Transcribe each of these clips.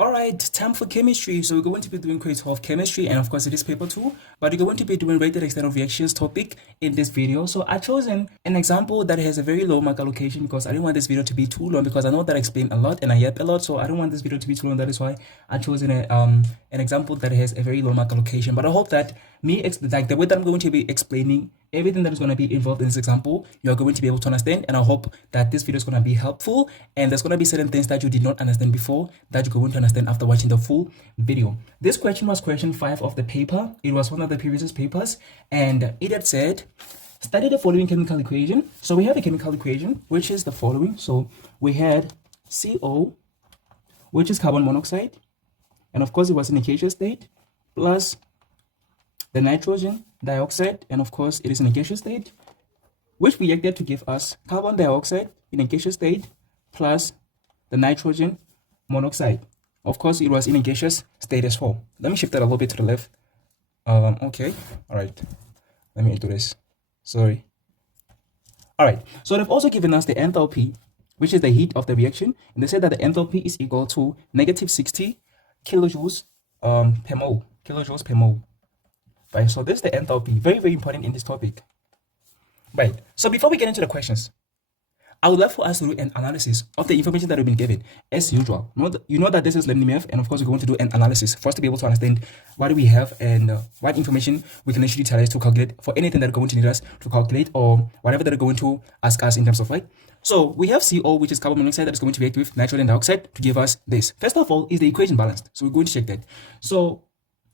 All right, time for chemistry. So we're going to be doing grade 12 chemistry, and of course it is paper 2, but we're going to be doing rated external reactions topic in this video. So I've chosen an example that has a very low mark allocation because I didn't want this video to be too long, because I know that I explain a lot and I yap a lot, so I don't want this video to be too long. That is why I've chosen an example that has a very low mark allocation. But I hope that like the way that I'm going to be explaining everything that is going to be involved in this example, you're going to be able to understand, and I hope that this video is going to be helpful, and there's going to be certain things that you did not understand before that you're going to understand after watching the full video. This question was question 5 of the paper. It was one of the previous papers, and it had said, study the following chemical equation. So we have a chemical equation, which is the following. So we had CO, which is carbon monoxide, and of course it was in a gaseous state, plus the nitrogen dioxide, and of course it is in a gaseous state, which reacted to give us carbon dioxide in a gaseous state plus the nitrogen monoxide. Of course, it was in a gaseous state as well. Let me shift that a little bit to the left. Okay, all right. Let me do this. Sorry. All right, so they've also given us the enthalpy, which is the heat of the reaction, and they said that the enthalpy is equal to negative 60 kilojoules per mole. Kilojoules per mole. Right, so this is the enthalpy. Very, very important in this topic. Right, so before we get into the questions, I would love for us to do an analysis of the information that we've been given, as usual. You know that this is LAMLEE Math, and of course we're going to do an analysis for us to be able to understand what do we have and what information we can actually utilize to calculate for anything that are going to need us to calculate, or whatever that are going to ask us in terms of, right? So we have CO, which is carbon monoxide, that is going to react with nitrogen dioxide to give us this. First of all, is the equation balanced? So we're going to check that. So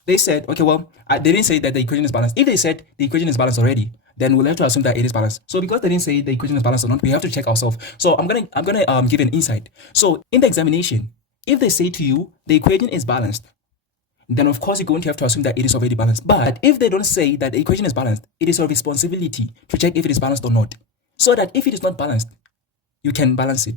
they said, okay, well, they didn't say that the equation is balanced. If they said the equation is balanced already, then we'll have to assume that it is balanced. So because they didn't say the equation is balanced or not, we have to check ourselves. So I'm gonna give an insight. So in the examination, if they say to you the equation is balanced, then of course you're going to have to assume that it is already balanced. But if they don't say that the equation is balanced, it is your responsibility to check if it is balanced or not, so that if it is not balanced, you can balance it.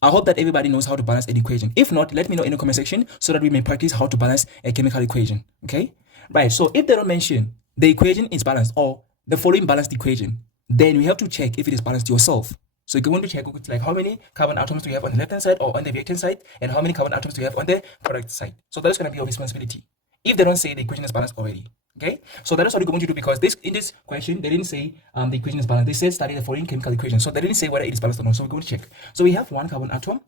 I hope that everybody knows how to balance an equation. If not, let me know in the comment section so that we may practice how to balance a chemical equation. Okay? Right. So if they don't mention the equation is balanced or the following balanced equation, then we have to check if it is balanced yourself. So you're going to check like how many carbon atoms do you have on the left hand side or on the reactant side, and how many carbon atoms do you have on the product side. So that is going to be your responsibility if they don't say the equation is balanced already. Okay, so that is what we're going to do, because in this question they didn't say the equation is balanced. They said study the following chemical equation, so they didn't say whether it is balanced or not. So we're going to check. So we have one carbon atom,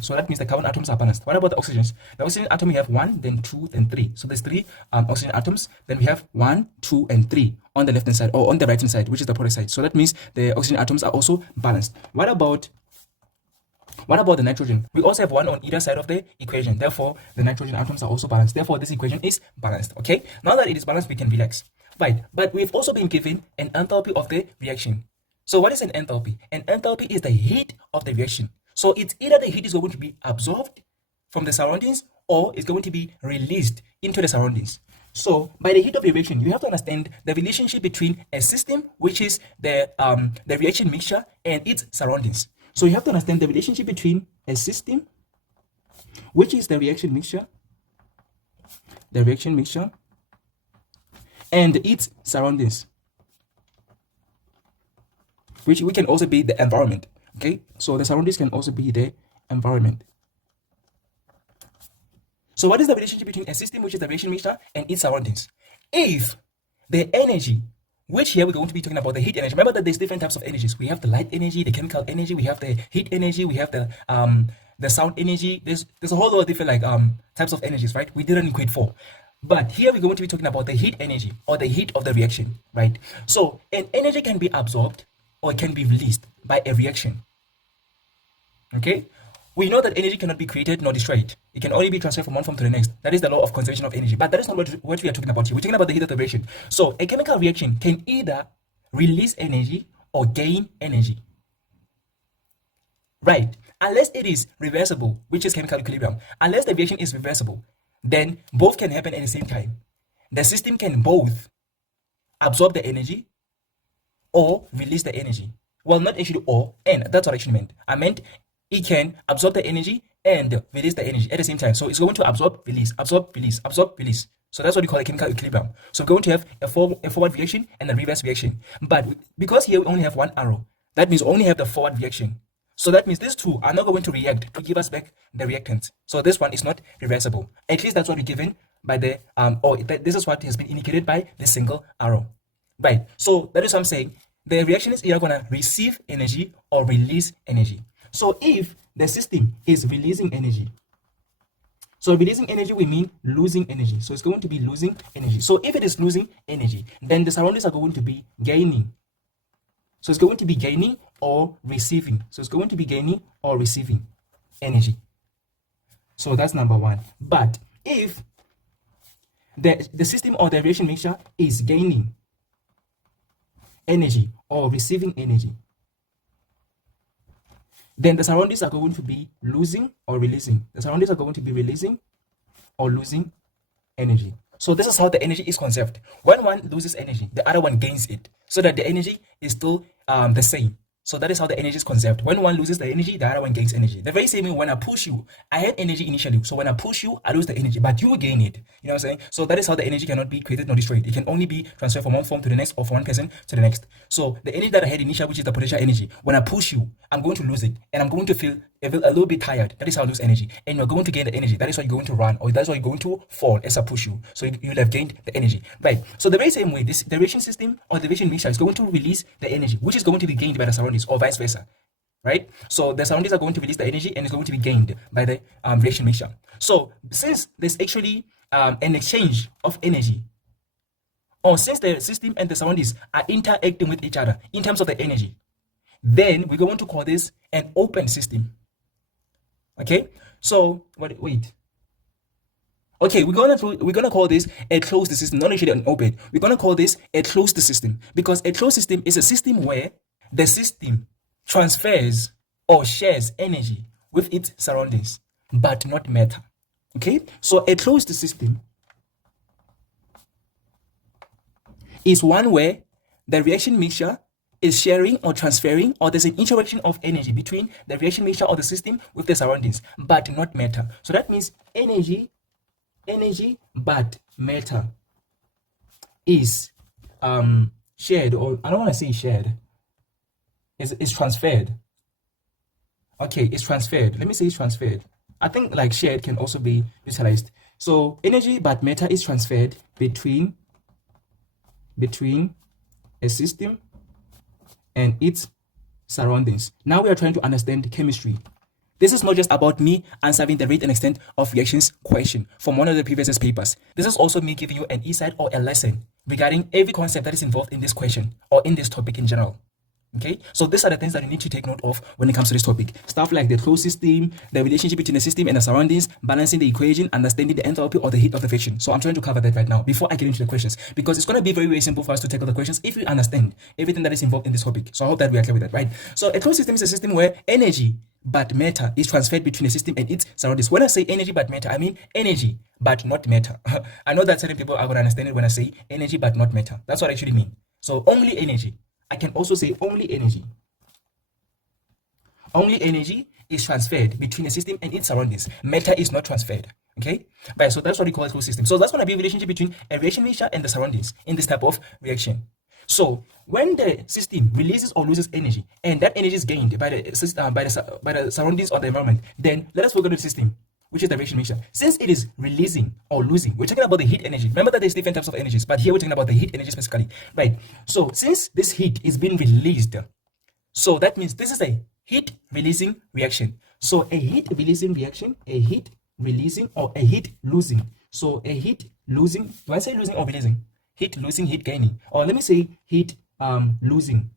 so that means the carbon atoms are balanced. What about the oxygens? The oxygen atom, we have 1, then 2, then 3. So there's 3 oxygen atoms. Then we have 1, 2, and 3 on the left hand side, or on the right hand side, which is the product side. So that means the oxygen atoms are also balanced. What about the nitrogen? We also have 1 on either side of the equation. Therefore, the nitrogen atoms are also balanced. Therefore, this equation is balanced. Okay? Now that it is balanced, we can relax. Right. But we've also been given an enthalpy of the reaction. So what is an enthalpy? An enthalpy is the heat of the reaction. So it's either the heat is going to be absorbed from the surroundings, or it's going to be released into the surroundings. So by the heat of the reaction, you have to understand the relationship between a system, which is the reaction mixture, and its surroundings. So you have to understand the relationship between a system, which is the reaction mixture, and its surroundings, which we can also be the environment. Okay, so the surroundings can also be the environment. So what is the relationship between a system, which is the reaction mixture, and its surroundings? If the energy, which here we're going to be talking about the heat energy. Remember that there's different types of energies. We have the light energy, the chemical energy, we have the heat energy, we have the sound energy. There's a whole lot of different types of energies, right? We didn't equate 4. But here we're going to be talking about the heat energy, or the heat of the reaction, right? So an energy can be absorbed or it can be released by a reaction. Okay? We know that energy cannot be created nor destroyed. It can only be transferred from one form to the next. That is the law of conservation of energy. But that is not what we are talking about here. We're talking about the heat of the reaction. So a chemical reaction can either release energy or gain energy. Right. Unless it is reversible, which is chemical equilibrium. Unless the reaction is reversible, then both can happen at the same time. The system can both absorb the energy or release the energy. Well, not actually or, and. That's what I actually meant. I meant it can absorb the energy and release the energy at the same time. So it's going to absorb, release, absorb, release, absorb, release. So that's what we call a chemical equilibrium. So we're going to have a forward reaction and a reverse reaction. But because here we only have one arrow, that means we only have the forward reaction. So that means these two are not going to react to give us back the reactants. So this one is not reversible. At least that's what we're given by the this is what has been indicated by the single arrow. Right. So that is what I'm saying. The reaction is either gonna receive energy or release energy. So if the system is releasing energy, so releasing energy, we mean losing energy. So it's going to be losing energy. So if it is losing energy, then the surroundings are going to be gaining. So it's going to be gaining or receiving. So it's going to be gaining or receiving energy. So that's number one. But if the system or the reaction mixture is gaining energy or receiving energy, then the surroundings are going to be losing or releasing. The surroundings are going to be releasing or losing energy. So this is how the energy is conserved. When one loses energy, the other one gains it, so that the energy is still the same. So that is how the energy is conserved. When one loses the energy, the other one gains energy. The very same way when I push you, I had energy initially. So when I push you, I lose the energy, but you gain it. You know what I'm saying? So that is how the energy cannot be created nor destroyed. It can only be transferred from one form to the next or from one person to the next. So the energy that I had initially, which is the potential energy, when I push you, I'm going to lose it. And I'm going to feel a little bit tired. That is how I lose energy. And you're going to gain the energy. That is why you're going to run, or that's why you're going to fall as I push you. So you'll have gained the energy. Right. So the very same way, this the reaction system or the reaction mixture is going to release the energy, which is going to be gained by the surroundings, or vice versa. Right? So the surroundings are going to release the energy and it's going to be gained by the reaction mixture. So since there's actually an exchange of energy, or since the system and the surroundings are interacting with each other in terms of the energy, then we're going to call this an open system. Okay? So wait. Okay, we're gonna call this a closed system, not actually an open. We're gonna call this a closed system, because a closed system is a system where the system transfers or shares energy with its surroundings, but not matter. Okay, so a closed system is one where the reaction mixture is sharing or transferring, or there's an interaction of energy between the reaction mixture or the system with the surroundings, but not matter. So that means energy but matter is shared, or I don't want to say shared, is transferred. Okay, it's transferred. Let me say it's transferred. I think like shared can also be utilized. So energy but matter is transferred between a system and its surroundings. Now we are trying to understand chemistry. This is not just about me answering the rate and extent of reactions question from one of the previous papers. This is also me giving you an insight or a lesson regarding every concept that is involved in this question or in this topic in general. Okay, so these are the things that you need to take note of when it comes to this topic. Stuff like the closed system, the relationship between the system and the surroundings, balancing the equation, understanding the enthalpy or the heat of the friction. So I'm trying to cover that right now before I get into the questions, because it's going to be very, very simple for us to tackle the questions if we understand everything that is involved in this topic. So I hope that we are clear with that, right? So a closed system is a system where energy but matter is transferred between the system and its surroundings. When I say energy but matter, I mean energy but not matter. I know that certain people are going to understand it when I say energy but not matter. That's what I actually mean. So only energy. I can also say only energy. Only energy is transferred between a system and its surroundings. Matter is not transferred. Okay? Right, so that's what we call a closed system. So that's going to be a relationship between a reaction mixture and the surroundings in this type of reaction. So when the system releases or loses energy, and that energy is gained by the system, by the surroundings or the environment, then let us focus on the system, which is the reaction mixture. Since it is releasing or losing, we're talking about the heat energy. Remember that there's different types of energies, but here we're talking about the heat energy specifically, right? So since this heat is being released, so that means this is a heat releasing reaction. So a heat releasing reaction, a heat releasing or a heat losing. So a heat losing, do I say losing or releasing? Heat losing, heat gaining. Or let me say heat losing.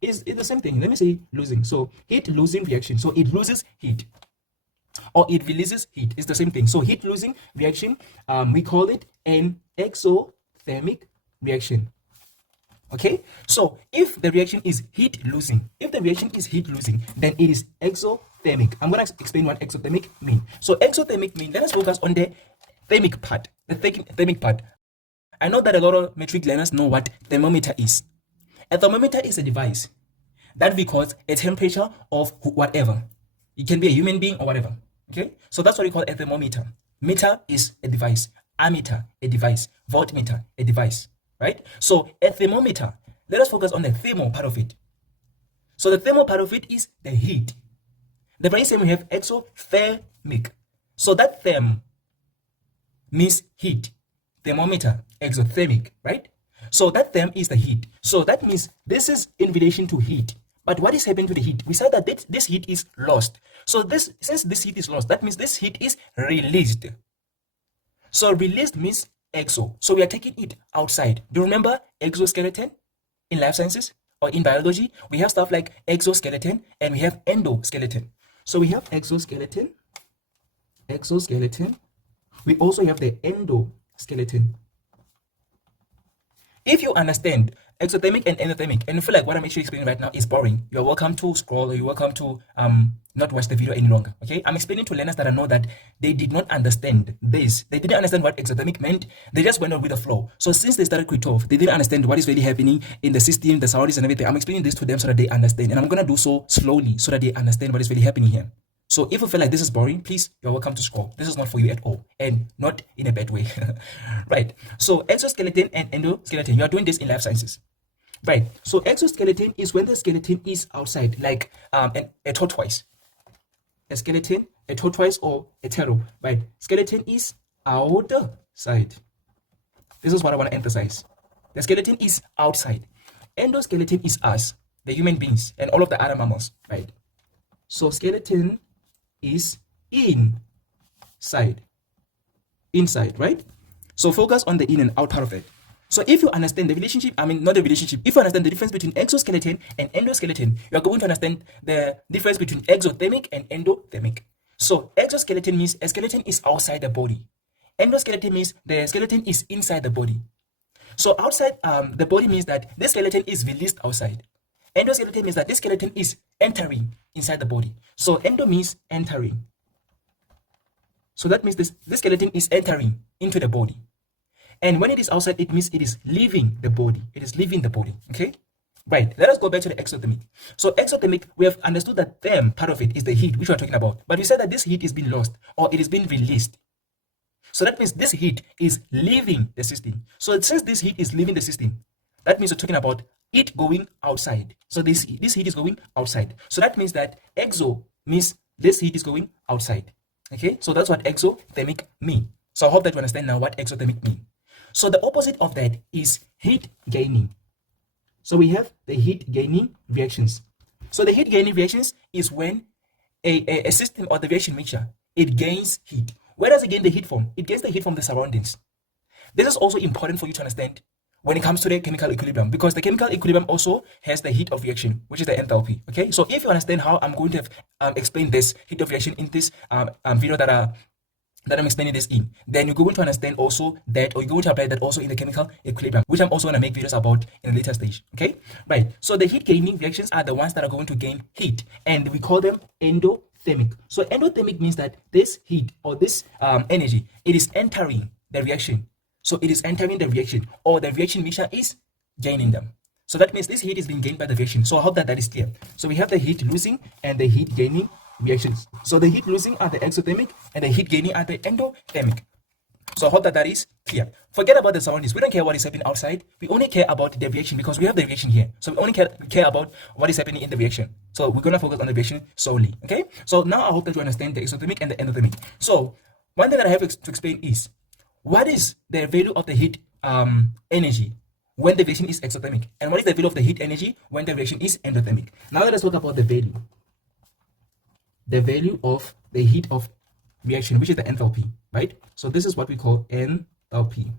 Is the same thing. Let me say losing. So heat losing reaction. So it loses heat, or it releases heat. It's the same thing. So heat losing reaction, we call it an exothermic reaction. Okay, so if the reaction is heat losing, then it is exothermic. I'm going to explain what exothermic means. So exothermic means, let us focus on the thermic part. The thermic part. I know that a lot of metric learners know what thermometer is. A thermometer is a device that records a temperature of whatever. It can be a human being or whatever. Okay, so that's what we call a thermometer. Meter is a device. Ammeter, a device. Voltmeter, a device. Right? So a thermometer, let us focus on the thermal part of it. So the thermal part of it is the heat. The very same we have exothermic. So that therm means heat. Thermometer, exothermic, right? So that therm is the heat. So that means this is in relation to heat. But what is happening to the heat? We said that this heat is lost. So since this heat is lost, that means this heat is released. So released means exo. So we are taking it outside. Do you remember exoskeleton in life sciences or in biology? We have stuff like exoskeleton and we have endoskeleton. So we have exoskeleton. We also have the endoskeleton. If you understand exothermic and endothermic and you feel like what I'm actually explaining right now is boring, you're welcome to scroll or you're welcome to not watch the video any longer. Okay, I'm explaining to learners that I know that they did not understand this. They didn't understand what exothermic meant. They just went on with the flow. So since they started grade 12, they didn't understand what is really happening in the system, the surroundings and everything. I'm explaining this to them so that they understand, and I'm gonna do so slowly so that they understand what is really happening here. So if you feel like this is boring, please, you're welcome to scroll. This is not for you at all, and not in a bad way. Right. So exoskeleton and endoskeleton, you are doing this in life sciences. Right. So exoskeleton is when the skeleton is outside, like a tortoise. A skeleton, a tortoise, or a turtle. Right. Skeleton is outside. This is what I want to emphasize. The skeleton is outside. Endoskeleton is us, the human beings, and all of the other mammals. Right. So skeleton is inside, right? So focus on the in and out part of it. So if you understand the relationship, not the relationship, if you understand the difference between exoskeleton and endoskeleton, you are going to understand the difference between exothermic and endothermic. So exoskeleton means a skeleton is outside the body. Endoskeleton means the skeleton is inside the body. So outside the body means that this skeleton is released outside. Endoskeleton means that this skeleton is entering inside the body. So endo means entering. So that means this skeleton is entering into the body. And when it is outside, it means it is leaving the body. It is leaving the body. Okay? Right. Let us go back to the exothermic. So exothermic, we have understood that therm, part of it is the heat, which we are talking about. But we said that this heat is being lost or it is being released. So that means this heat is leaving the system. So since this heat is leaving the system, that means we're talking about it going outside. So this heat is going outside. So that means that exo means this heat is going outside. Okay, so that's what exothermic mean. So I hope that you understand now what exothermic mean. So the opposite of that is heat gaining. So we have the heat gaining reactions. So the heat gaining reactions is when a system or the reaction mixture, it gains heat. Where does it gain the heat from? It gains the heat from the surroundings. This is also important for you to understand when it comes to the chemical equilibrium, because the chemical equilibrium also has the heat of reaction, which is the enthalpy. Okay, so if you understand how I'm going to have explained this heat of reaction in this video that I'm explaining this in, then you're going to understand also that, or you're going to apply that also in the chemical equilibrium, which I'm also going to make videos about in a later stage. Okay, right. So the heat gaining reactions are the ones that are going to gain heat, and we call them endothermic. So endothermic means that this heat or this energy, it is entering the reaction. So it is entering the reaction, or the reaction mixture is gaining them. So that means this heat is being gained by the reaction. So I hope that is clear. So we have the heat losing and the heat gaining reactions. So the heat losing are the exothermic and the heat gaining are the endothermic. So I hope that is clear. Forget about the surroundings. We don't care what is happening outside. We only care about the reaction because we have the reaction here. So we only care about what is happening in the reaction. So we're going to focus on the reaction solely. Okay. So now I hope that you understand the exothermic and the endothermic. So one thing that I have to explain is, what is the value of the heat energy when the reaction is exothermic? And what is the value of the heat energy when the reaction is endothermic? Now let us talk about the value. The value of the heat of reaction, which is the enthalpy, right? So this is what we call enthalpy.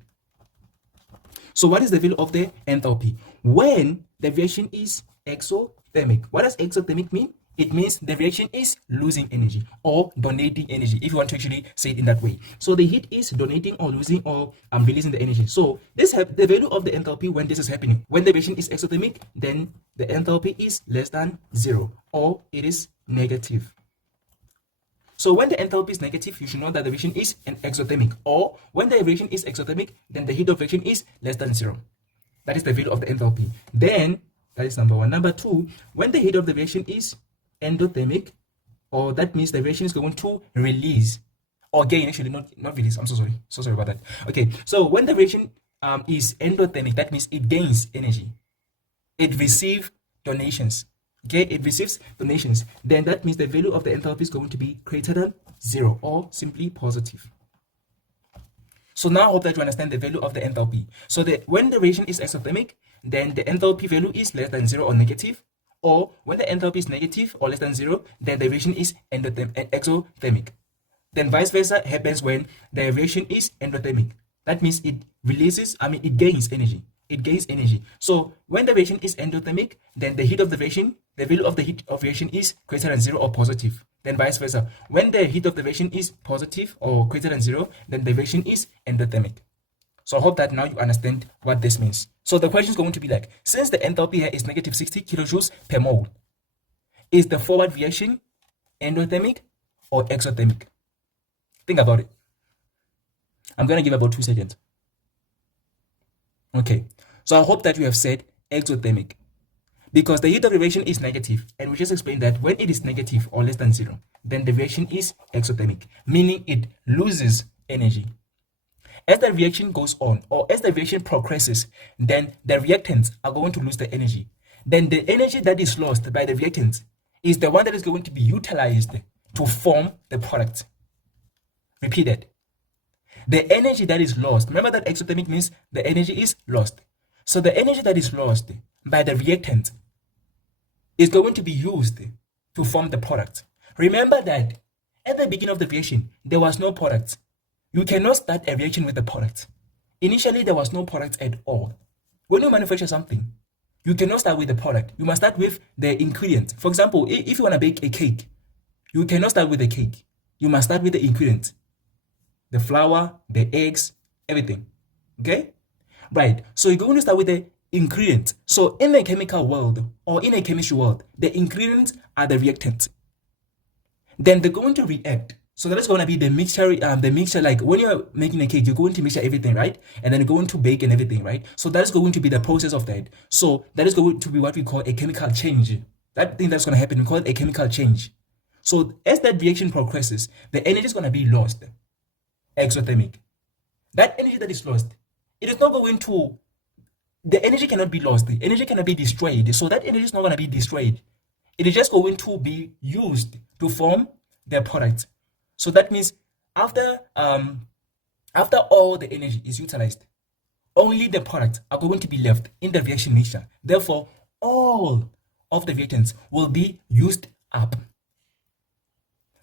So what is the value of the enthalpy when the reaction is exothermic? What does exothermic mean? It means the reaction is losing energy or donating energy, if you want to actually say it in that way. So the heat is donating or losing or releasing the energy. So this the value of the enthalpy when this is happening. When the reaction is exothermic, then the enthalpy is less than 0 or it is negative. So when the enthalpy is negative, you should know that the reaction is an exothermic. Or when the reaction is exothermic, then the heat of reaction is less than 0. That is the value of the enthalpy. Then that is number 1. Number 2, when the heat of the reaction is endothermic, or that means the reaction is going to release or gain, actually not release, I'm so sorry about that. Okay, so when the reaction is endothermic, that means it gains energy, it receives donations. Okay, it receives donations, then that means the value of the enthalpy is going to be greater than 0 or simply positive. So now I hope that you understand the value of the enthalpy. So when the reaction is exothermic, then the enthalpy value is less than 0 or negative. Or when the enthalpy is negative or less than 0, then the reaction is exothermic. Then vice versa happens when the reaction is endothermic. That means it gains energy. It gains energy. So when the reaction is endothermic, then the heat of the reaction, the value of the heat of reaction is greater than 0 or positive. Then vice versa. When the heat of the reaction is positive or greater than 0, then the reaction is endothermic. So I hope that now you understand what this means. So the question is going to be like, since the enthalpy here is negative 60 kilojoules per mole, is the forward reaction endothermic or exothermic? Think about it. I'm going to give about 2 seconds. Okay, so I hope that you have said exothermic, because the heat of the reaction is negative, and we just explained that when it is negative or less than 0, then the reaction is exothermic, meaning it loses energy. As the reaction goes on, or as the reaction progresses, then the reactants are going to lose the energy. Then the energy that is lost by the reactants is the one that is going to be utilized to form the product. Repeat it. The energy that is lost, remember that exothermic means the energy is lost. So the energy that is lost by the reactant is going to be used to form the product. Remember that at the beginning of the reaction, there was no product. You cannot start a reaction with a product. Initially, there was no product at all. When you manufacture something, you cannot start with the product. You must start with the ingredient. For example, if you want to bake a cake, you cannot start with the cake. You must start with the ingredient. The flour, the eggs, everything. Okay? Right. So you're going to start with the ingredient. So in the chemical world or in a chemistry world, the ingredients are the reactants. Then they're going to react. So that's going to be the mixture, like when you're making a cake, you're going to mix everything, right? And then you're going to bake and everything, right? So that's going to be the process of that. So that is going to be what we call a chemical change. That thing that's going to happen, we call it a chemical change. So as that reaction progresses, the energy is going to be lost. Exothermic. That energy that is lost, it is not going to, the energy cannot be lost. The energy cannot be destroyed. So that energy is not going to be destroyed. It is just going to be used to form the product. So that means after all the energy is utilized, only the products are going to be left in the reaction mixture. Therefore, all of the reactants will be used up.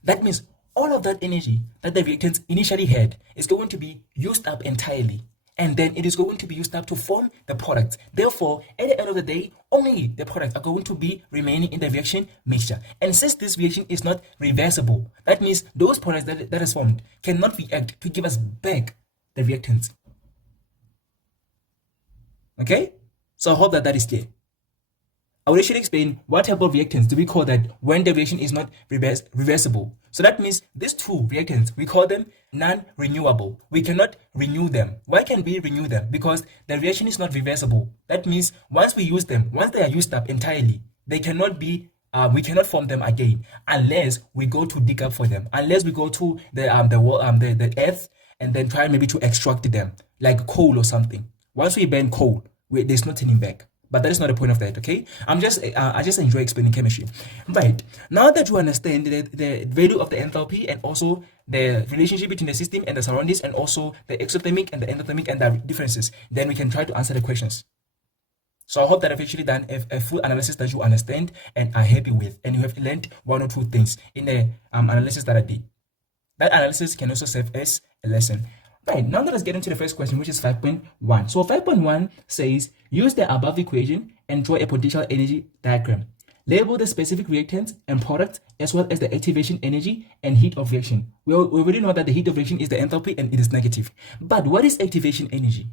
That means all of that energy that the reactants initially had is going to be used up entirely. And then it is going to be used up to form the product. Therefore, at the end of the day, only the products are going to be remaining in the reaction mixture. And since this reaction is not reversible, that means those products that is formed cannot react to give us back the reactants. Okay? So I hope that is clear. I will actually explain what type of reactants do we call that when the reaction is not reversible. So that means these two reactants, we call them non-renewable. We cannot renew them. Why can we renew them? Because the reaction is not reversible. That means once we use them, once they are used up entirely, they cannot be, we cannot form them again unless we go to dig up for them. Unless we go to the earth and then try maybe to extract them, like coal or something. Once we burn coal, there's no turning back. But that is not the point of that, okay? I just enjoy explaining chemistry. Right. Now that you understand the value of the enthalpy and also the relationship between the system and the surroundings and also the exothermic and the endothermic and the differences, then we can try to answer the questions. So I hope that I've actually done a full analysis that you understand and are happy with, and you have learned one or two things in the analysis that I did. That analysis can also serve as a lesson. Right, now let's get into the first question, which is 5.1. So 5.1 says, use the above equation and draw a potential energy diagram. Label the specific reactants and products as well as the activation energy and heat of reaction. We already know that the heat of reaction is the enthalpy and it is negative. But what is activation energy?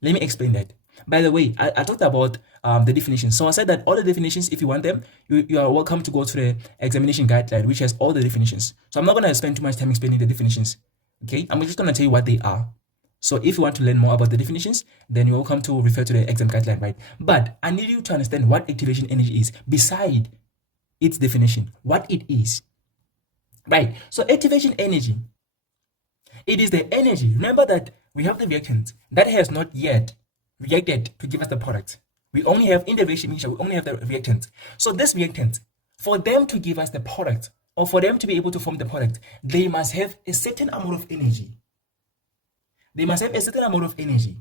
Let me explain that. By the way, I talked about the definitions. So I said that all the definitions, if you want them, you are welcome to go to the examination guideline, which has all the definitions. So I'm not going to spend too much time explaining the definitions. Okay, I'm just going to tell you what they are. So if you want to learn more about the definitions, then you're welcome to refer to the exam guideline, right? But I need you to understand what activation energy is, beside its definition, what it is. Right, so activation energy, it is the energy. Remember that we have the reactant that has not yet reacted to give us the product. We only have, in the reaction mixture, we only have the reactants. So this reactant, for them to give us the product, or for them to be able to form the product, they must have a certain amount of energy. They must have a certain amount of energy.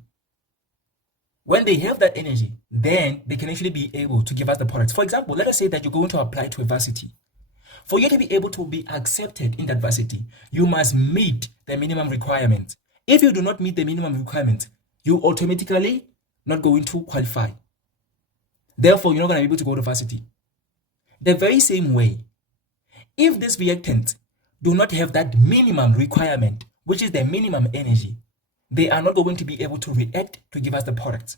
When they have that energy, then they can actually be able to give us the product. For example, let us say that you're going to apply to a varsity. For you to be able to be accepted in that varsity, you must meet the minimum requirement. If you do not meet the minimum requirement, you automatically not going to qualify. Therefore, you're not going to be able to go to varsity. The very same way, if this reactant do not have that minimum requirement, which is the minimum energy, they are not going to be able to react to give us the product.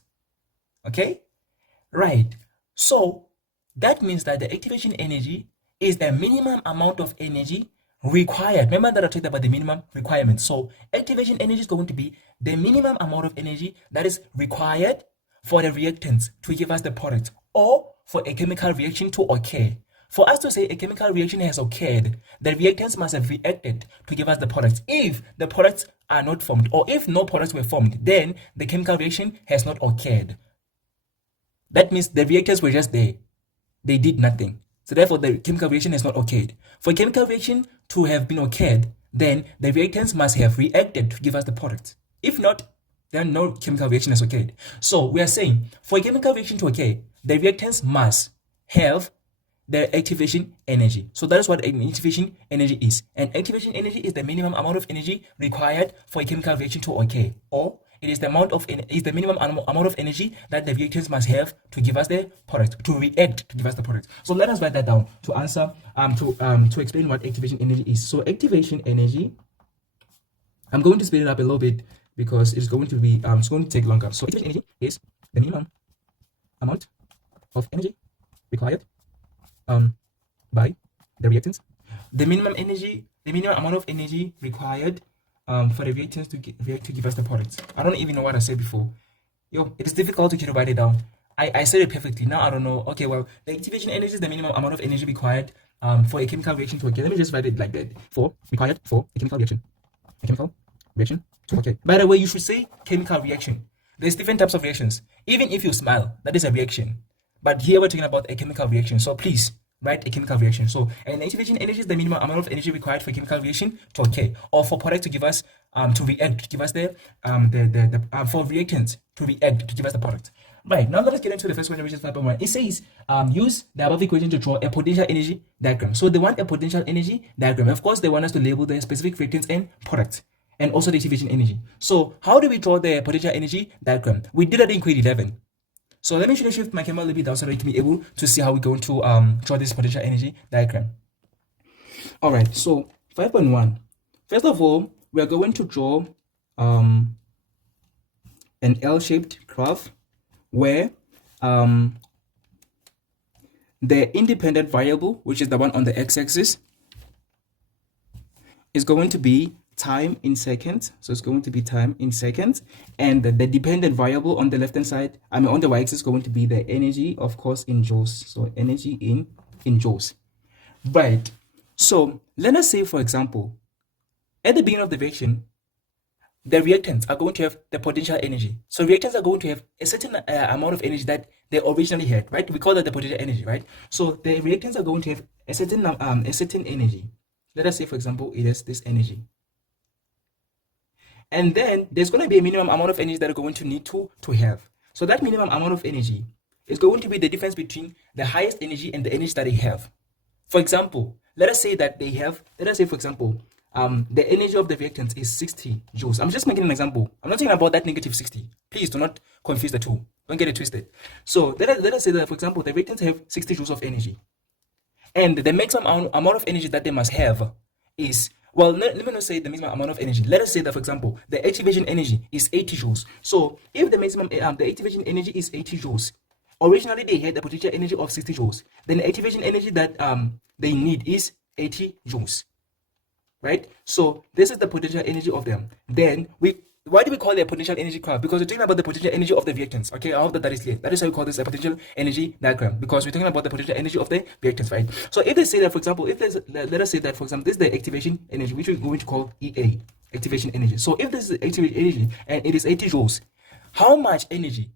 Okay? Right. So that means that the activation energy is the minimum amount of energy required. Remember that I talked about the minimum requirement. So activation energy is going to be the minimum amount of energy that is required for the reactants to give us the product, or for a chemical reaction to occur. For us to say a chemical reaction has occurred, the reactants must have reacted to give us the products. If the products are not formed, or if no products were formed, then the chemical reaction has not occurred. That means the reactants were just there. They did nothing. So therefore, the chemical reaction has not occurred. For a chemical reaction to have been occurred, then the reactants must have reacted to give us the product. If not, then no chemical reaction has occurred. So we are saying, for a chemical reaction to occur, the reactants must have the activation energy. So that is what activation energy is. And activation energy is the minimum amount of energy required for a chemical reaction to occur, or it is the minimum amount of energy that the reactants must have to give us the product, to react to give us the product. So let us write that down to answer to explain what activation energy is. So activation energy, I'm going to speed it up a little bit because it's going to be it's going to take longer. So activation energy is the minimum amount of energy required by the reactants. The minimum amount of energy required for the reactants to give us the products. I don't even know what I said before. It is difficult to write it down. I said it perfectly. Now I don't know. Okay, well, the activation energy is the minimum amount of energy required for a chemical reaction to occur. Let me just write it like that. Required for a chemical reaction. A chemical reaction to occur. By the way, you should say chemical reaction. There's different types of reactions. Even if you smile, that is a reaction. But here we're talking about a chemical reaction. So please write a chemical reaction. So an activation energy is the minimum amount of energy required for a chemical reaction to occur, or for product to give us to react to give us the for reactants to react to give us the product. Right, now let us get into the first question, which is 5.1. It says use the above equation to draw a potential energy diagram. So they want a potential energy diagram. Of course, they want us to label the specific reactants and products, and also the activation energy. So how do we draw the potential energy diagram? We did that in grade 11. So let me shift my camera a little bit down so that you can be able to see how we're going to draw this potential energy diagram. All right, so 5.1. First of all, we are going to draw an L-shaped graph where the independent variable, which is the one on the x-axis, is going to be time in seconds. So it's going to be time in seconds, and the dependent variable on the left hand side, on the y-axis, is going to be the energy, of course, in joules. So energy in joules. Right. So let us say, for example, at the beginning of the reaction, the reactants are going to have the potential energy. So reactants are going to have a certain amount of energy that they originally had, right? We call that the potential energy, right? So the reactants are going to have a certain energy. Let us say, for example, it is this energy. And then there's going to be a minimum amount of energy that are going to need to have. So that minimum amount of energy is going to be the difference between the highest energy and the energy that they have. For example, let us say, for example, the energy of the reactants is 60 joules. I'm just making an example. I'm not talking about that negative 60. Please do not confuse the two. Don't get it twisted. So let us say that, for example, the reactants have 60 joules of energy. And the maximum amount of energy that they must have is, well, let me not say the maximum amount of energy. Let us say that, for example, the activation energy is 80 joules. So if the maximum, the activation energy is 80 joules, originally they had a potential energy of 60 joules. Then the activation energy that they need is 80 joules. Right? So this is the potential energy of them. Then why do we call it a potential energy graph? Because we're talking about the potential energy of the reactants. Okay, I hope that is clear. That is why we call this a potential energy diagram, because we're talking about the potential energy of the reactants, right? So if they say that, for example, let us say that, for example, this is the activation energy, which we're going to call EA, activation energy. So if this is activation energy and it is 80 joules, how much energy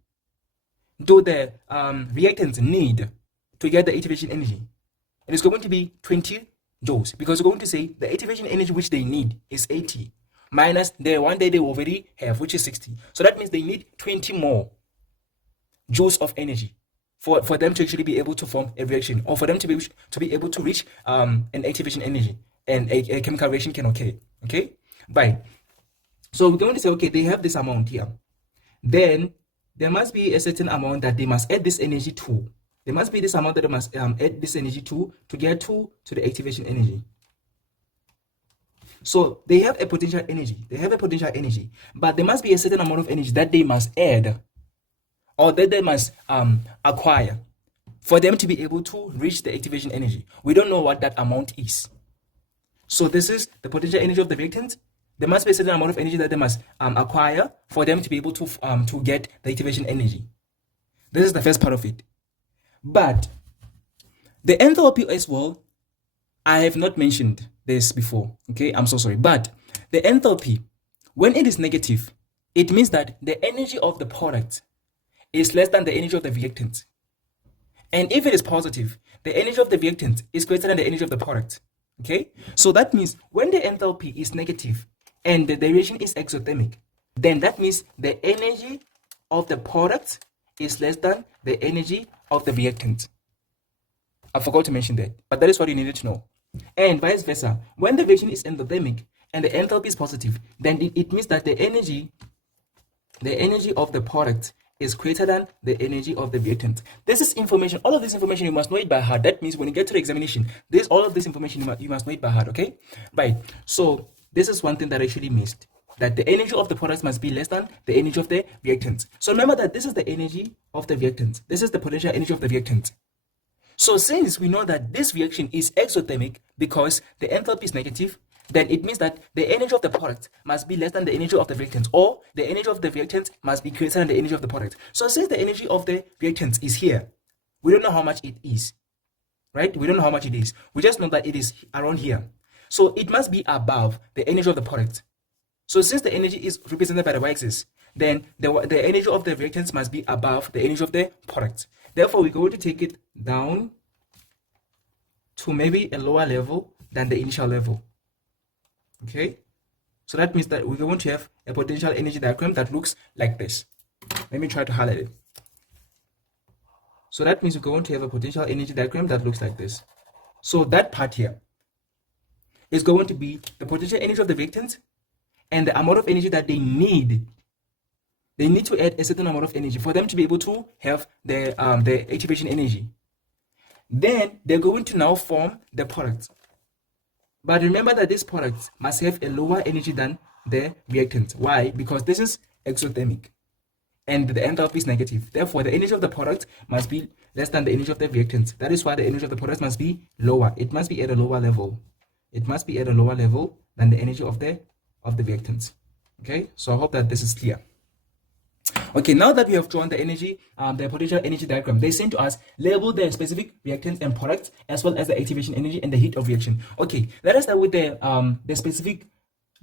do the reactants need to get the activation energy? And it's going to be 20 joules, because we're going to say the activation energy which they need is 80 minus the one that they already have, which is 60. So that means they need 20 more joules of energy for them to actually be able to form a reaction, or for them to be able to reach an activation energy, and a chemical reaction can occur. Okay, right. So we're going to say, okay, they have this amount here. Then there must be a certain amount that they must add this energy to. There must be this amount that they must add this energy to get to the activation energy. So they have a potential energy. They have a potential energy, but there must be a certain amount of energy that they must add, or that they must acquire, for them to be able to reach the activation energy. We don't know what that amount is. So this is the potential energy of the reactant. There must be a certain amount of energy that they must acquire for them to be able to get the activation energy. This is the first part of it. But the enthalpy as well, I have not mentioned this before. Okay, I'm so sorry. But the enthalpy, when it is negative, it means that the energy of the product is less than the energy of the reactant. And if it is positive, the energy of the reactant is greater than the energy of the product. Okay, so that means when the enthalpy is negative and the reaction is exothermic, then that means the energy of the product is less than the energy of the reactant. I forgot to mention that, but that is what you needed to know. And vice versa, when the reaction is endothermic and the enthalpy is positive, then it means that the energy of the product is greater than the energy of the reactant. This is information. All of this information, you must know it by heart. That means when you get to the examination, all of this information you must know it by heart. Okay, right? So this is one thing that I actually missed, that the energy of the product must be less than the energy of the reactant. So remember that this is the energy of the reactant. This is the potential energy of the reactant. So since we know that this reaction is exothermic because the enthalpy is negative, then it means that the energy of the product must be less than the energy of the reactant, or the energy of the reactant must be greater than the energy of the product. So since the energy of the reactant is here, we don't know how much it is, right? We don't know how much it is. We just know that it is around here. So it must be above the energy of the product. So since the energy is represented by the y-axis, then the energy of the reactants must be above the energy of the product. Therefore, we're going to take it down to maybe a lower level than the initial level. Okay, so that means that we're going to have a potential energy diagram that looks like this. Let me try to highlight it. So that means we're going to have a potential energy diagram that looks like this. So that part here is going to be the potential energy of the reactant and the amount of energy that they need. They need to add a certain amount of energy for them to be able to have the activation energy. Then they're going to now form the product. But remember that this product must have a lower energy than the reactant. Why? Because this is exothermic and the enthalpy is negative. Therefore, the energy of the product must be less than the energy of the reactant. That is why the energy of the product must be lower. It must be at a lower level. It must be at a lower level than the energy of the reactant. Okay, so I hope that this is clear. Okay, now that we have drawn the energy, the potential energy diagram, they send to us label the specific reactants and products as well as the activation energy and the heat of reaction. Okay, let us start with the specific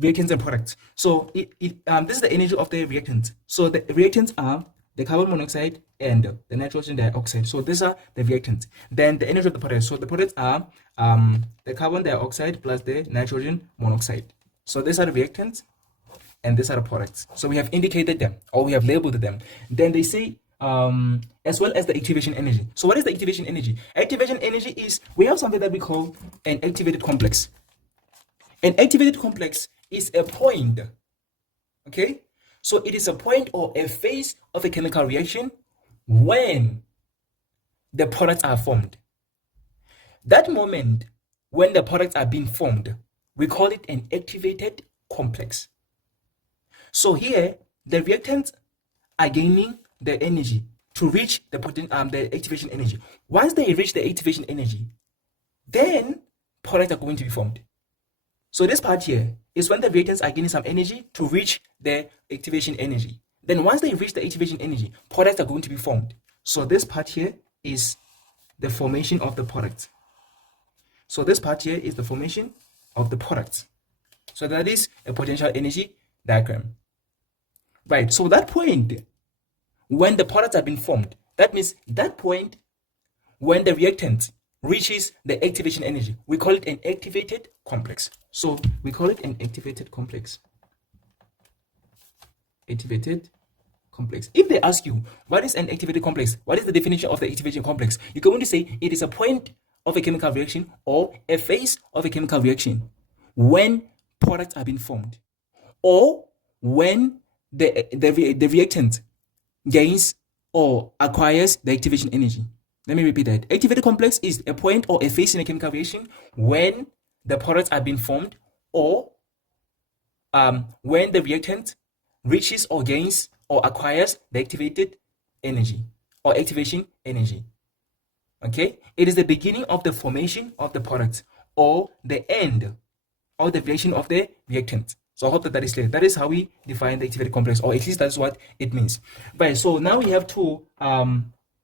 reactants and products. So this is the energy of the reactants. So the reactants are the carbon monoxide and the nitrogen dioxide. So these are the reactants. Then the energy of the products. So the products are the carbon dioxide plus the nitrogen monoxide. So these are the reactants and these are the products. So we have indicated them, or we have labeled them. Then they say as well as the activation energy. So what is the activation energy? Activation energy is, we have something that we call an activated complex. An activated complex is a point, okay? So it is a point or a phase of a chemical reaction when the products are formed. That moment when the products are being formed, we call it an activated complex. So here, the reactants are gaining the energy to reach the activation energy. Once they reach the activation energy, then products are going to be formed. So this part here is when the reactants are gaining some energy to reach the activation energy. Then once they reach the activation energy, products are going to be formed. So this part here is the formation of the product. So this part here is the formation of the product. So that is a potential energy diagram. Right, so that point, when the products have been formed, That means that point when the reactant reaches the activation energy, we call it an activated complex. So we call it an activated complex. Activated complex. If they ask you what is an activated complex, what is the definition of the activation complex, you're going to say it is a point of a chemical reaction or a phase of a chemical reaction when products are being formed, or when the reactant gains or acquires the activation energy. Let me repeat that. Activated complex is a point or a phase in a chemical reaction when the products are being formed, or when the reactant reaches or gains or acquires the activated energy or activation energy. Okay, it is the beginning of the formation of the product or the end or the reaction of the reactant. So I hope that that is clear. That is how we define the activated complex, or at least that's what it means. Right, so now we have to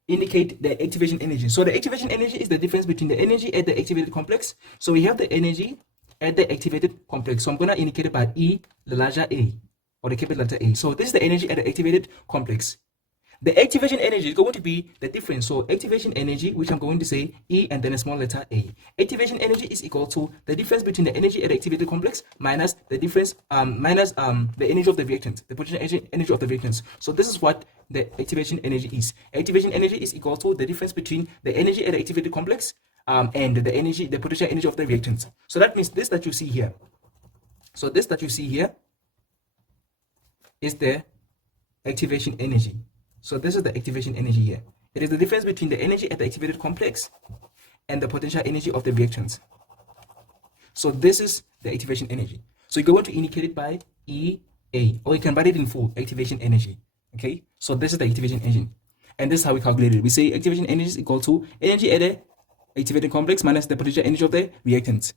indicate the activation energy. So the activation energy is the difference between the energy at the activated complex. So we have the energy at the activated complex. So I'm going to indicate it by E, the larger A, or the capital letter A. So this is the energy at the activated complex. The activation energy is going to be the difference. So activation energy, which I'm going to say E and then a small letter A. Activation energy is equal to the difference between the energy at the activated complex minus the difference the energy of the reactant, the potential energy of the reactants. So this is what the activation energy is. Activation energy is equal to the difference between the energy at the activated complex and the potential energy of the reactants. So that means this that you see here. So this that you see here is the activation energy. So this is the activation energy here. It is the difference between the energy at the activated complex and the potential energy of the reactants. So this is the activation energy. So you're going to indicate it by EA, or you can write it in full, activation energy. Okay, so this is the activation energy. And this is how we calculate it. We say activation energy is equal to energy at the activated complex minus the potential energy of the reactants.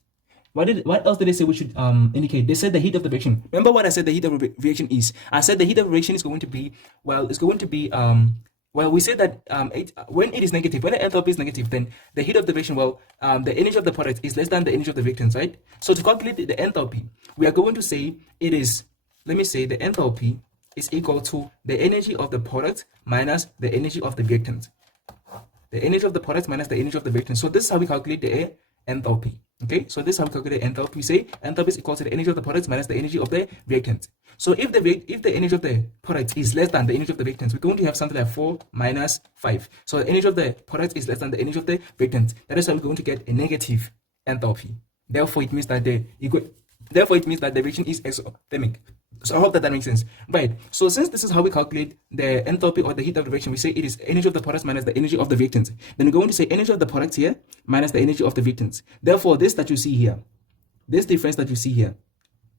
What else did they say we should indicate? They said the heat of the reaction. Remember what I said the heat of the reaction is? I said the heat of reaction is going to be, we said that when it is negative, when the enthalpy is negative, then the heat of the reaction, the energy of the product is less than the energy of the reactants, right? So to calculate the enthalpy, we are going to say it is, let me say the enthalpy is equal to the energy of the product minus the energy of the reactant. The energy of the product minus the energy of the reactant. So this is how we calculate the enthalpy. Okay, so this is how we calculate enthalpy. We say enthalpy is equal to the energy of the product minus the energy of the reactant. So if the energy of the product is less than the energy of the reactant, we're going to have something like 4 minus 5. So the energy of the product is less than the energy of the reactant. That is how we're going to get a negative enthalpy. Therefore, it means that the reaction is exothermic. So I hope that makes sense. Right. So since this is how we calculate the enthalpy or the heat of the reaction, we say it is energy of the product minus the energy of the reactants. Then we're going to say energy of the product here minus the energy of the reactants. Therefore, this that you see here, this difference that you see here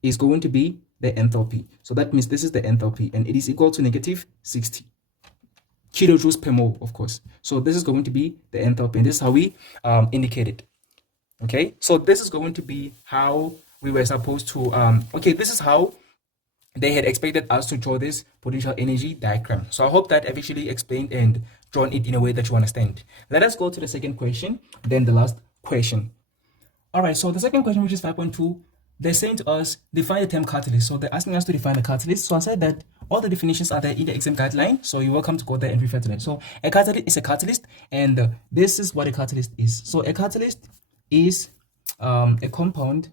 is going to be the enthalpy. So that means this is the enthalpy, and it is equal to negative 60 kilojoules per mole, of course. So this is going to be the enthalpy, and this is how we indicate it. Okay. So this is going to be how we were supposed to. This is how they had expected us to draw this potential energy diagram. So I hope that I've actually explained and drawn it in a way that you understand. Let us go to the second question, then the last question. All right, so the second question, which is 5.2, they're saying to us, define the term catalyst. So they're asking us to define the catalyst. So I said that all the definitions are there in the exam guideline. So you're welcome to go there and refer to that. So a catalyst is a catalyst, and this is what a catalyst is. So a catalyst is a compound,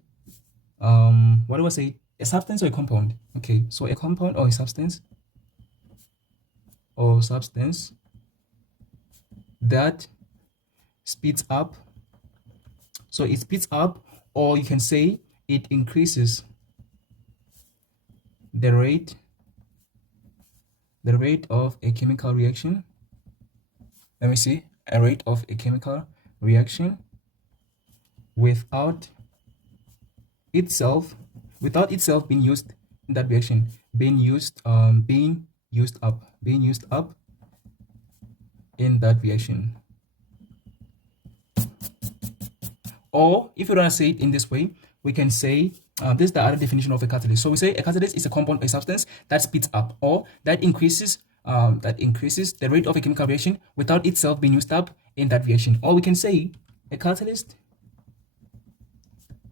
what do I say? A substance or a compound? Okay, so a compound or a substance that speeds up. So it speeds up, or you can say it increases the rate of a chemical reaction. Let me see, a rate of a chemical reaction without itself being used in that reaction, being used up in that reaction. Or if you don't say it in this way, we can say this is the other definition of a catalyst. So we say a catalyst is a compound, a substance that speeds up or that increases the rate of a chemical reaction without itself being used up in that reaction. Or we can say a catalyst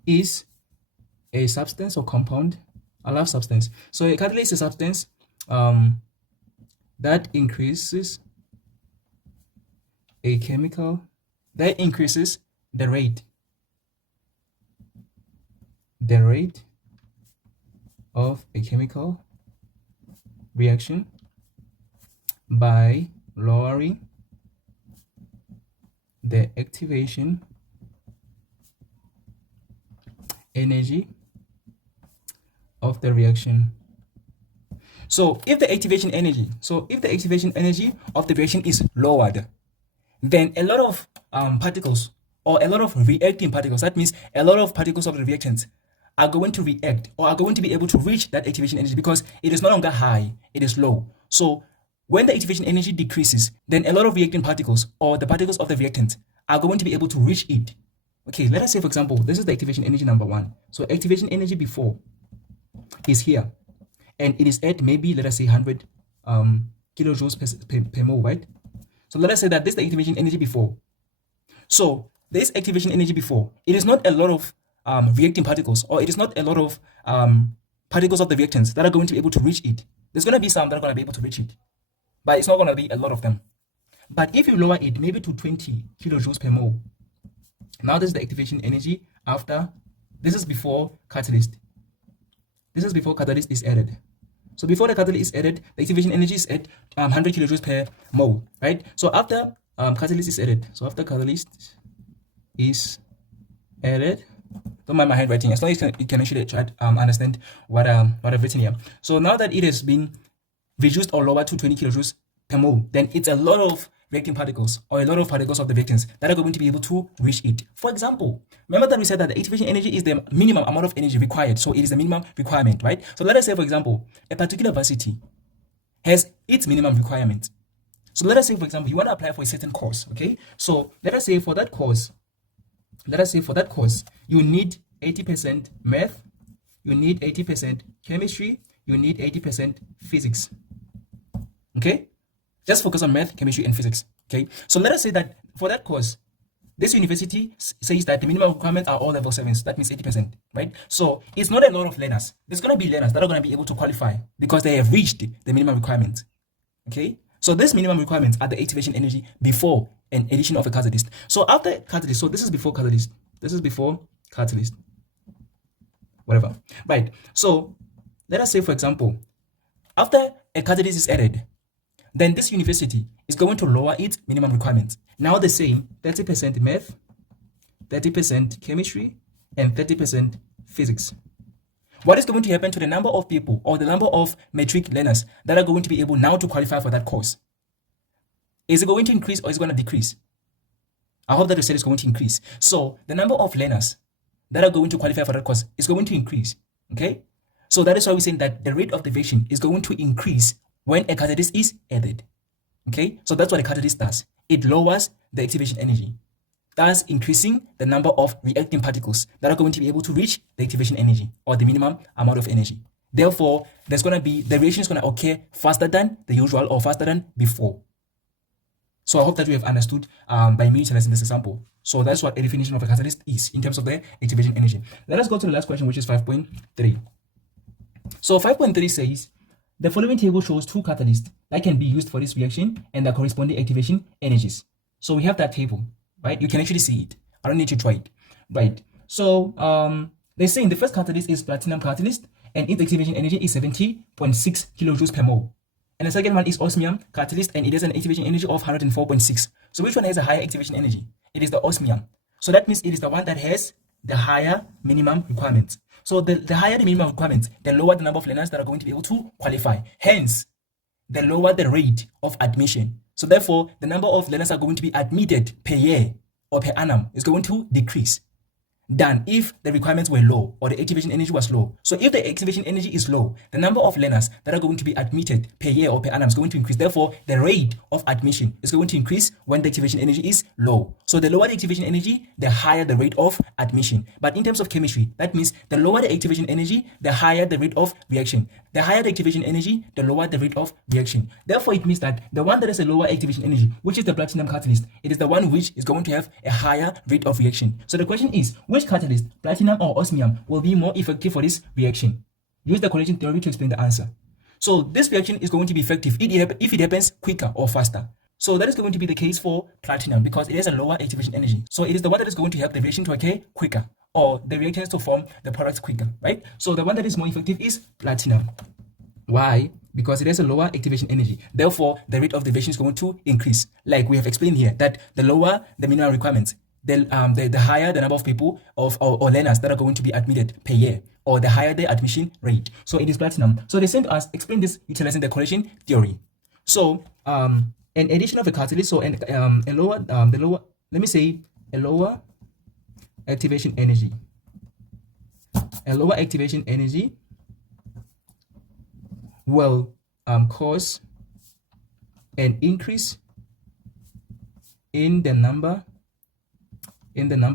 is a substance or compound. I love substance. So a catalyst is a substance that increases a chemical that increases the rate of a chemical reaction by lowering the activation energy of the reaction. So if the activation energy of the reaction is lowered, then a lot of particles or a lot of reacting particles, that means a lot of particles of the reactants, are going to react or are going to be able to reach that activation energy because it is no longer high, it is low. So when the activation energy decreases, then a lot of reacting particles or the particles of the reactant are going to be able to reach it. Okay, let us say, for example, this is the activation energy number 1. So activation energy before is here, and it is at maybe, let us say, 100 kilojoules per mole, right? So let us say that this is the activation energy before. So this activation energy before, it is not a lot of reacting particles, or it is not a lot of particles of the reactants that are going to be able to reach it. There's going to be some that are going to be able to reach it, but it's not going to be a lot of them. But if you lower it maybe to 20 kilojoules per mole, now this is the activation energy after, this is before catalyst. This is before catalyst is added. So before the catalyst is added, the activation energy is at 100 kilojoules per mole, right? So after catalyst is added, don't mind my handwriting, as long as you can actually try to understand what I've written here. So now that it has been reduced or lowered to 20 kilojoules per mole, then it's a lot of reacting particles or a lot of particles of the reactants that are going to be able to reach it. For example, remember that we said that the activation energy is the minimum amount of energy required, so it is the minimum requirement, right? So let us say, for example, a particular varsity has its minimum requirement. So let us say, for example, you want to apply for a certain course, okay? So let us say for that course, you need 80% math, you need 80% chemistry, you need 80% physics, okay? Just focus on math, chemistry, and physics, okay? So let us say that for that course, this university says that the minimum requirements are all level 7s. That means 80%, right? So it's not a lot of learners. There's going to be learners that are going to be able to qualify because they have reached the minimum requirements, okay? So this minimum requirements are the activation energy before an addition of a catalyst. So after catalyst, so this is before catalyst. This is before catalyst. Whatever, right? So let us say, for example, after a catalyst is added, then this university is going to lower its minimum requirements. Now the same 30% math, 30% chemistry, and 30% physics. What is going to happen to the number of people or the number of matric learners that are going to be able now to qualify for that course? Is it going to increase or is it going to decrease? I hope that you said it's going to increase. So the number of learners that are going to qualify for that course is going to increase, okay? So that is why we're saying that the rate of deviation is going to increase when a catalyst is added, okay? So that's what a catalyst does. It lowers the activation energy, thus increasing the number of reacting particles that are going to be able to reach the activation energy or the minimum amount of energy. Therefore, the reaction is going to occur faster than the usual or faster than before. So I hope that you have understood by me utilizing this example. So that's what a definition of a catalyst is in terms of the activation energy. Let us go to the last question, which is 5.3. So 5.3 says, the following table shows two catalysts that can be used for this reaction and their corresponding activation energies. So we have that table, right? You can actually see it. I don't need to try it, right? So they're saying the first catalyst is platinum catalyst and its activation energy is 70.6 kilojoules per mole. And the second one is osmium catalyst and it has an activation energy of 104.6. So which one has a higher activation energy? It is the osmium. So that means it is the one that has the higher minimum requirements. So the higher the minimum requirements, the lower the number of learners that are going to be able to qualify. Hence, the lower the rate of admission. So therefore, the number of learners are going to be admitted per year or per annum is going to decrease than if the requirements were low or the activation energy was low. So if the activation energy is low, the number of learners that are going to be admitted per year or per annum is going to increase. Therefore, the rate of admission is going to increase when the activation energy is low. So the lower the activation energy, the higher the rate of admission. But in terms of chemistry, that means the lower the activation energy, the higher the rate of reaction. The higher the activation energy, the lower the rate of reaction. Therefore, it means that the one that has a lower activation energy, which is the platinum catalyst, it is the one which is going to have a higher rate of reaction. So the question is, which catalyst, platinum or osmium, will be more effective for this reaction? Use the correlation theory to explain the answer. So this reaction is going to be effective if it happens quicker or faster. So that is going to be the case for platinum because it has a lower activation energy. So it is the one that is going to help the reaction to occur quicker, or the reactants to form the products quicker, right? So the one that is more effective is platinum. Why? Because it has a lower activation energy. Therefore, the rate of the reaction is going to increase. Like we have explained here, that the lower the minimum requirements, the higher the number of people or learners that are going to be admitted per year, or the higher the admission rate. So it is platinum. So they sent us explain this utilizing the correlation theory. So an addition of a catalyst, so a lower let me say a lower activation energy. A lower activation energy will cause an increase in the number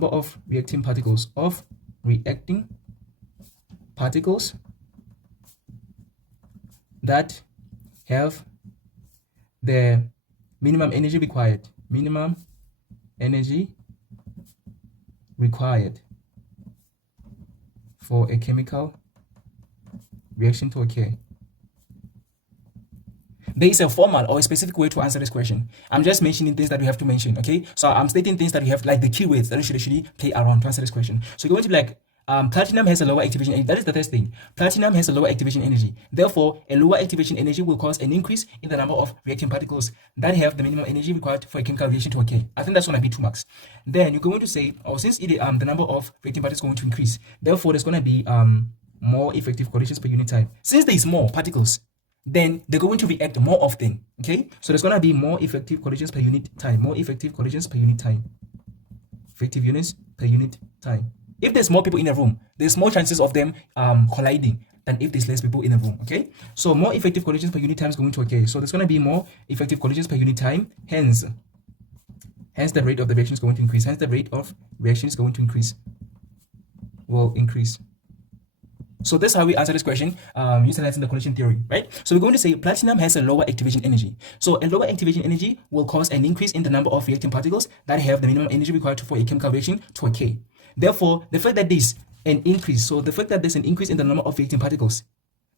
of reacting particles that have the minimum energy required for a chemical reaction to occur. There is a formal or a specific way to answer this question. I'm just mentioning things that we have to mention, okay? So I'm stating things that we have, like the keywords that we should actually play around to answer this question. So you're going to be like, platinum has a lower activation energy. That is the first thing. Platinum has a lower activation energy. Therefore, a lower activation energy will cause an increase in the number of reacting particles that have the minimum energy required for a chemical reaction to occur. I think that's going to be 2 marks. Then you're going to say, since the number of reacting particles is going to increase, therefore there's going to be more effective collisions per unit time. Since there is more particles, then they're going to react more often, okay? So there's going to be more effective collisions per unit time. Effective units per unit time. If there's more people in a room, there's more chances of them colliding than if there's less people in a room, okay? So more effective collisions per unit time is going to occur. So there's going to be more effective collisions per unit time. Hence the rate of the reaction is going to increase. Will increase. So that's how we answer this question utilizing the correlation theory, right? So we're going to say platinum has a lower activation energy. So a lower activation energy will cause an increase in the number of reacting particles that have the minimum energy required for a chemical reaction to occur. Therefore, the fact that there's an increase in the number of reacting particles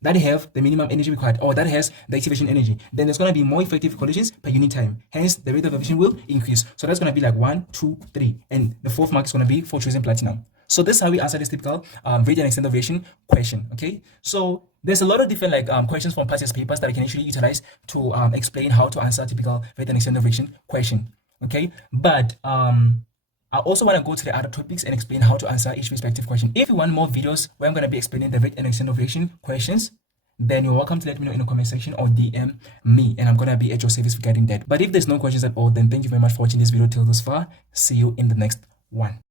that have the minimum energy required, or that has the activation energy, then there's going to be more effective collisions per unit time. Hence, the rate of reaction will increase. So that's going to be like 1, 2, 3. And the 4th mark is going to be for choosing platinum. So this is how we answer this typical rate and extent of reaction question, okay? So there's a lot of different questions from past year's papers that I can actually utilize to explain how to answer typical rate and extent of reaction question, okay? But I also want to go to the other topics and explain how to answer each respective question. If you want more videos where I'm going to be explaining the rate and extent of reaction questions, then you're welcome to let me know in the comment section or DM me, and I'm going to be at your service regarding that. But if there's no questions at all, then thank you very much for watching this video till this far. See you in the next one.